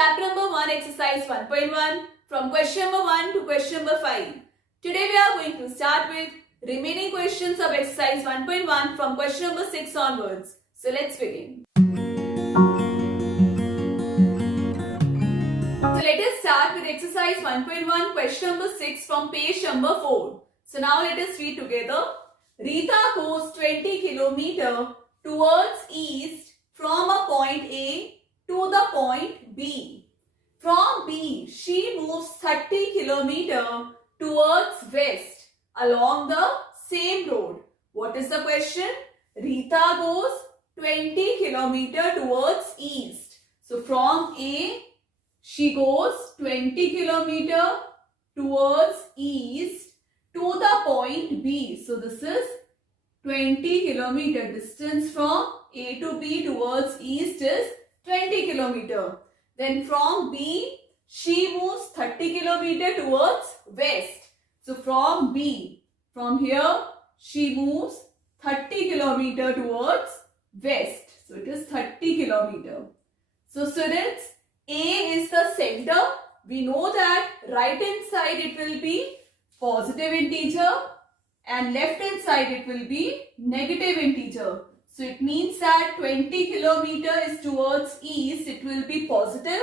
Chapter number 1, exercise 1.1, from question number 1 to question number 5. Today we are going to start with remaining questions of exercise 1.1 from question number 6 onwards. So let's begin. So let us start with exercise 1.1, question number 6 from page number 4. So now let us read together. Rita goes 20 km towards east from a point A to the point B. From B, she moves 30 km towards west along the same road. What is the question? Rita goes 20 km towards east. So from A, she goes 20 km towards east to the point B. So this is 20 km distance from A to B towards east is 20 km. Then from B, she moves 30 km towards west. So from B, from here, she moves 30 km towards west. So it is 30 km. So students, A is the center. We know that right hand side it will be positive integer and left hand side it will be negative integer. So it means that 20 km is towards east, it will be positive,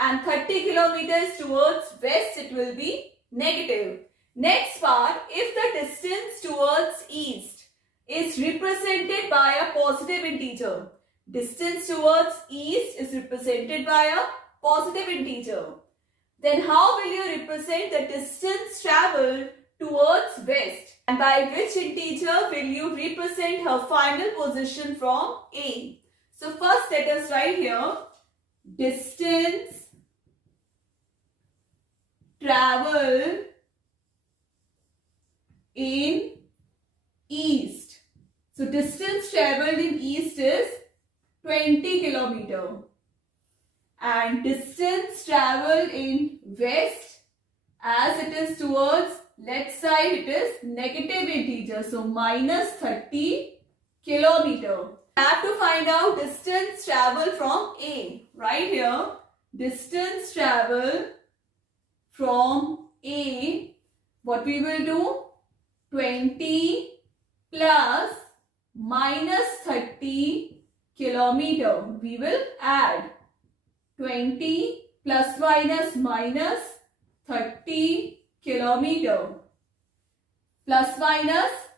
and 30 km is towards west, it will be negative. Next part, if the distance towards east is represented by a positive integer, distance towards east is represented by a positive integer, then how will you represent the distance travelled towards west? And by which integer will you represent her final position from A? So first let us write here distance travelled in east. So distance travelled in east is 20 km. And distance travelled in west, as it is towards left side, it is negative integer. So minus 30 km. I have to find out distance travelled from A. Right here, distance travelled from A. What we will do? 20 plus minus 30 km. We will add 20 plus minus 30 km. Plus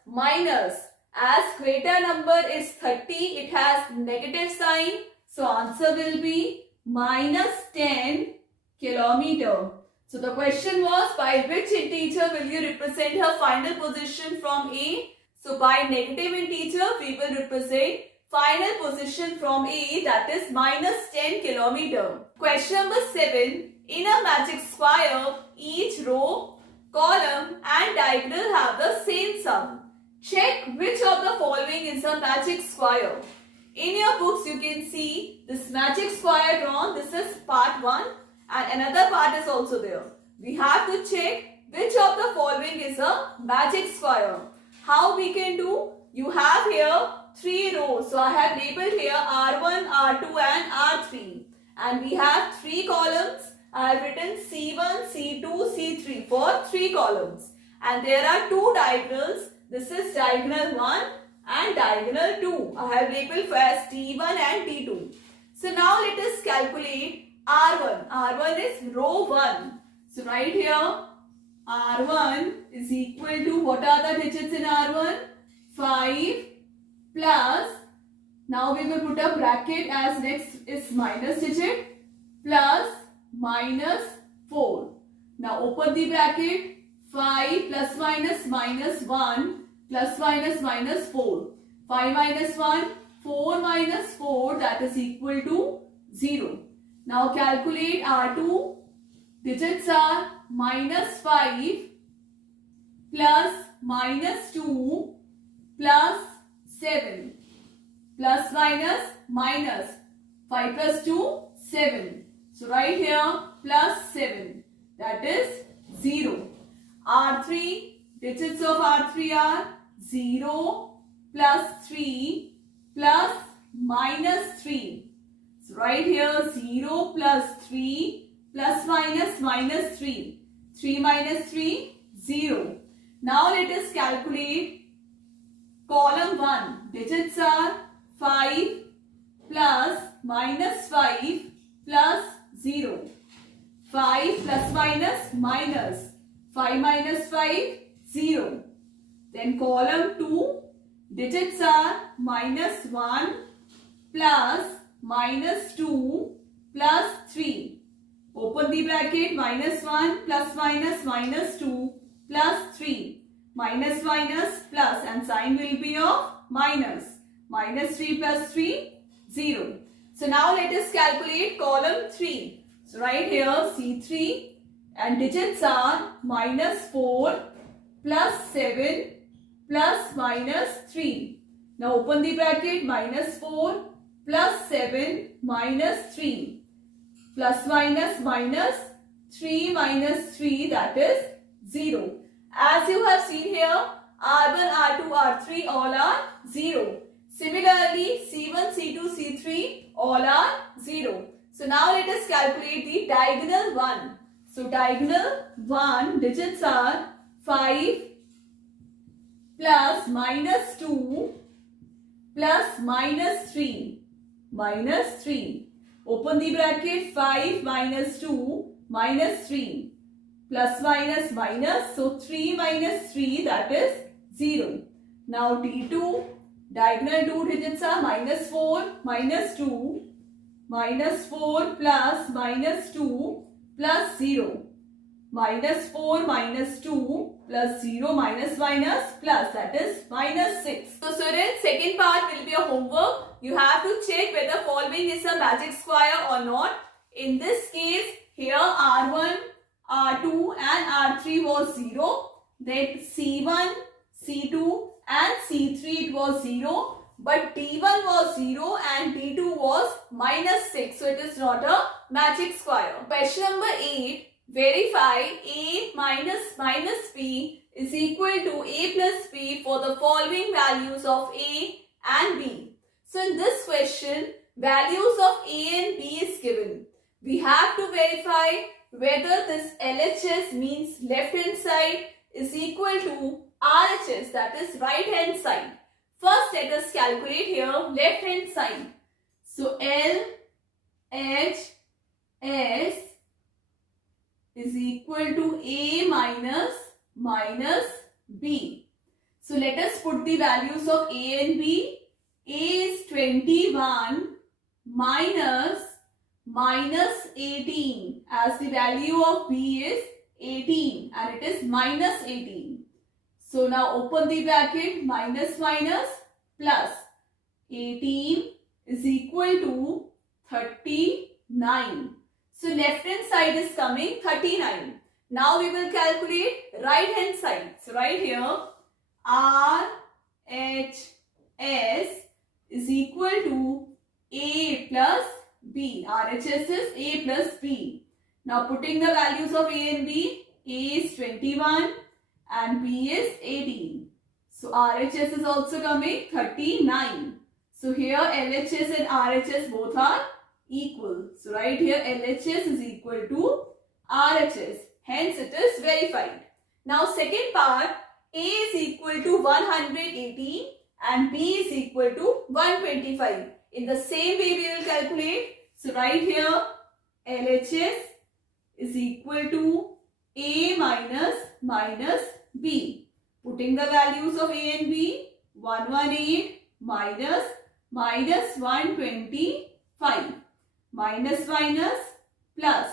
minus. As greater number is 30, it has negative sign. So answer will be minus 10 km. So the question was, by which integer will you represent her final position from A? So by negative integer, we will represent final position from A, that is minus 10 km. Question number 7. In a magic square, each row, column and diagonal have the same sum. Check which of the following is a magic square. In your books, you can see this magic square drawn. This is part 1 and another part is also there. We have to check which of the following is a magic square. How we can do? You have here 3 rows. So I have labeled here R1, R2 and R3. And we have 3 columns. I have written C1, C2, C3 for 3 columns. And there are 2 diagonals. This is diagonal 1 and diagonal 2. I have labeled as T1 and T2. So now let us calculate R1. R1 is row 1. So right here R1 is equal to, what are the digits in R1? 5 plus, now we will put a bracket as next is minus digit, plus minus 4. Now open the bracket, 5 plus minus 1 plus minus 4. 5 minus 1, 4 minus 4, that is equal to 0. Now calculate R2. Digits are minus 5 plus minus 2 plus 7. Plus minus 5 plus 2, 7. So right here plus 7, that is 0. R3, digits of R3 are 0 plus 3 plus minus 3. So right here 0 plus 3 plus minus minus 3. 3 minus 3, 0. Now let us calculate column 1. Digits are 5 plus minus 5 plus 0. 5 plus minus minus. 5 minus 5, 0. Then column 2. Digits are minus 1 plus minus 2 plus 3. Open the bracket, minus 1 plus minus minus 2 plus 3. Minus minus plus, and sign will be of minus. Minus 3 plus 3, 0. So now let us calculate column 3. So right here C3 and digits are minus 4 plus 7 plus minus 3. Now open the bracket, minus 4 plus 7 minus 3. Plus minus minus 3 minus 3, that is 0. As you have seen here, R1, R2, R3 all are 0. Similarly, C1, C2, C3 all are 0. So now let us calculate the diagonal 1. So diagonal 1 digits are 5 plus minus 2 plus minus 3. Minus 3. Open the bracket, 5 minus 2 minus 3. Plus minus minus, so 3 minus 3, that is 0. Now D2, diagonal 2 digits are minus 4 minus 2. Minus 4 plus minus 2 plus 0. Minus 4 minus 2 plus 0 minus minus plus, that is minus 6. So students, second part will be a homework. You have to check whether following is a magic square or not. In this case, here R1, R2 and R3 was 0. Then C1, C2 and C3 it was 0. But D1 was 0 and D2 was minus 6. So it is not a magic square. Question number 8. Verify A minus B is equal to A plus B for the following values of A and B. So in this question, values of A and B is given. We have to verify whether this LHS means left hand side is equal to RHS, that is right hand side. First let us calculate here left hand side. So LHS is equal to A minus B. So let us put the values of A and B. A is 21 minus 18, as the value of B is 18 and it is minus 18. So now open the bracket, minus minus plus 18 is equal to 39. So left hand side is coming 39. Now we will calculate right hand side. So right here RHS is equal to A plus B. RHS is A plus B. Now putting the values of A and B, A is 21 and B is 18. So RHS is also coming 39. So here LHS and RHS both are equal. So right here LHS is equal to RHS. Hence it is verified. Now second part, A is equal to 118 and B is equal to 125. In the same way we will calculate. So right here LHS is equal to A minus B. Putting the values of A and B, 118 minus 125. Minus plus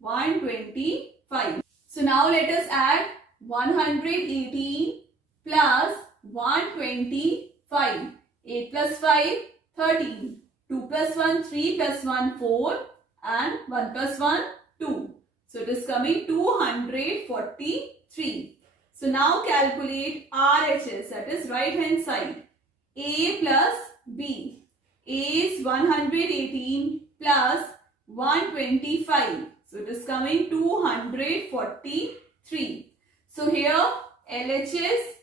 125. So now let us add 118 plus 125. 8 plus 5, 13. 2 plus 1, 3 plus 1, 4 and 1 plus 1, 2. So it is coming 243. So now calculate RHS, that is right hand side. A plus B. A is 118 plus 125. So it is coming 243. So here LHS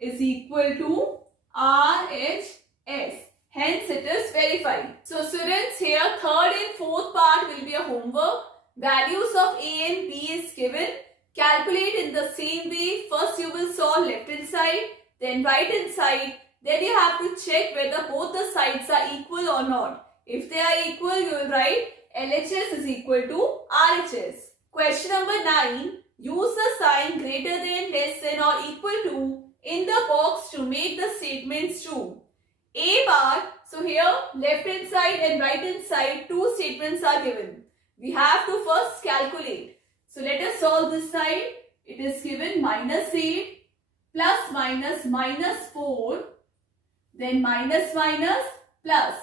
is equal to RHS. Hence it is verified. So students, here third and fourth part will be a homework. Values of A and B is given. Calculate in the same way. First you will solve left hand side, then right hand side. Then you have to check whether both the sides are equal or not. If they are equal, you will write LHS is equal to RHS. Question number 9. Use the sign greater than, less than or equal to in the box to make the statements true. A bar, so here left hand side and right hand side two statements are given. We have to first calculate. So let us solve this side. It is given -8 plus minus 4, then minus plus.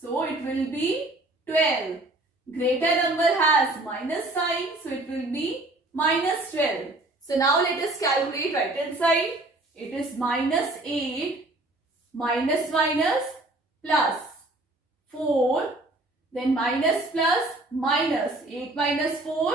So it will be 12. Greater number has minus sign, so it will be -12. So now let us calculate right hand side. It is -8 minus plus 4, then minus plus minus 8 minus 4,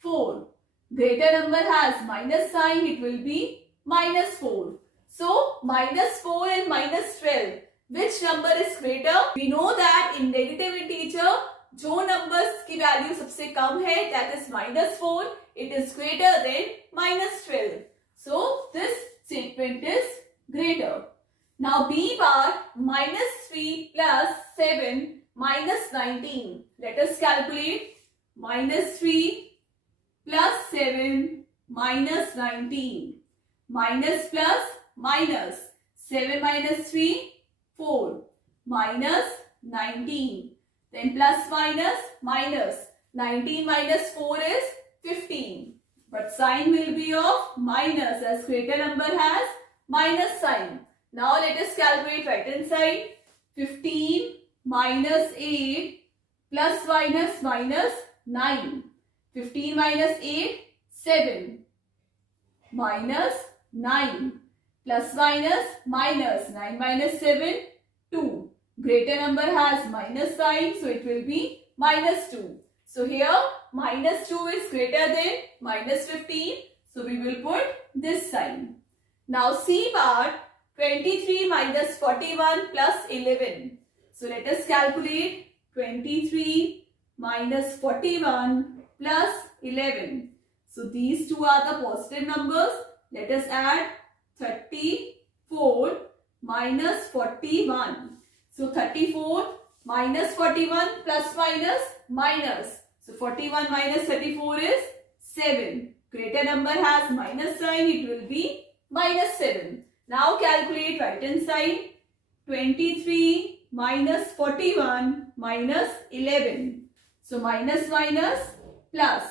4. Greater number has minus sign, it will be -4. So minus 4 and minus 12, which number is greater? We know that in negative integer, जो numbers की value सबसे कम है, that is -4, it is greater than -12. So this statement is greater. Now B bar, -3 plus 7 minus 19. Let us calculate. -3 plus 7 minus 19. Minus plus minus. 7 minus 3, 4. Minus 19. Then plus minus. 19 minus 4 is 15. But sign will be of minus as greater number has minus sign. Now let us calculate right hand side. 15 minus 8 plus minus 9. 15 minus 8, 7. Minus 9. Plus minus 9 minus 7, 2. Greater number has minus sign, so it will be -2. So here -2 is greater than -15. So we will put this sign. Now C bar, 23 minus 41 plus 11. So let us calculate. 23 minus 41 plus 11. So these two are the positive numbers. Let us add 34 minus 41. So 34 minus 41 plus minus. So 41 minus 34 is 7. Greater number has minus sign, it will be -7. Now calculate right hand side. 23 minus 41 minus 11. So minus plus.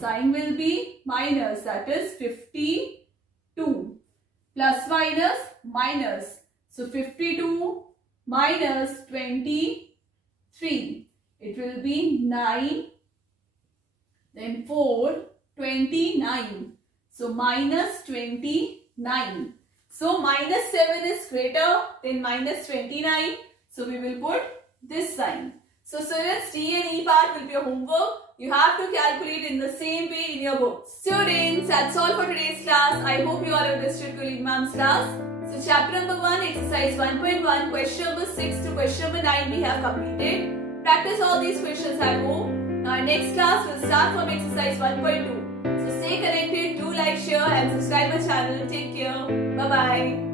Sign will be minus, that is 52. Plus minus. So 52 minus 23. It will be 9. Then 4, 29. So minus 29. So minus 7 is greater than minus 29. So we will put this sign. So students, D and E part will be your homework. You have to calculate in the same way in your books. Students, that's all for today's class. I hope you all have understood Colleague Ma'am's class. So chapter number 1, exercise 1.1, question number 6 to question number 9 we have completed. Practice all these questions at home. Now our next class will start from exercise 1.2. So stay connected, do like, share and subscribe my channel. Take care. Bye-bye.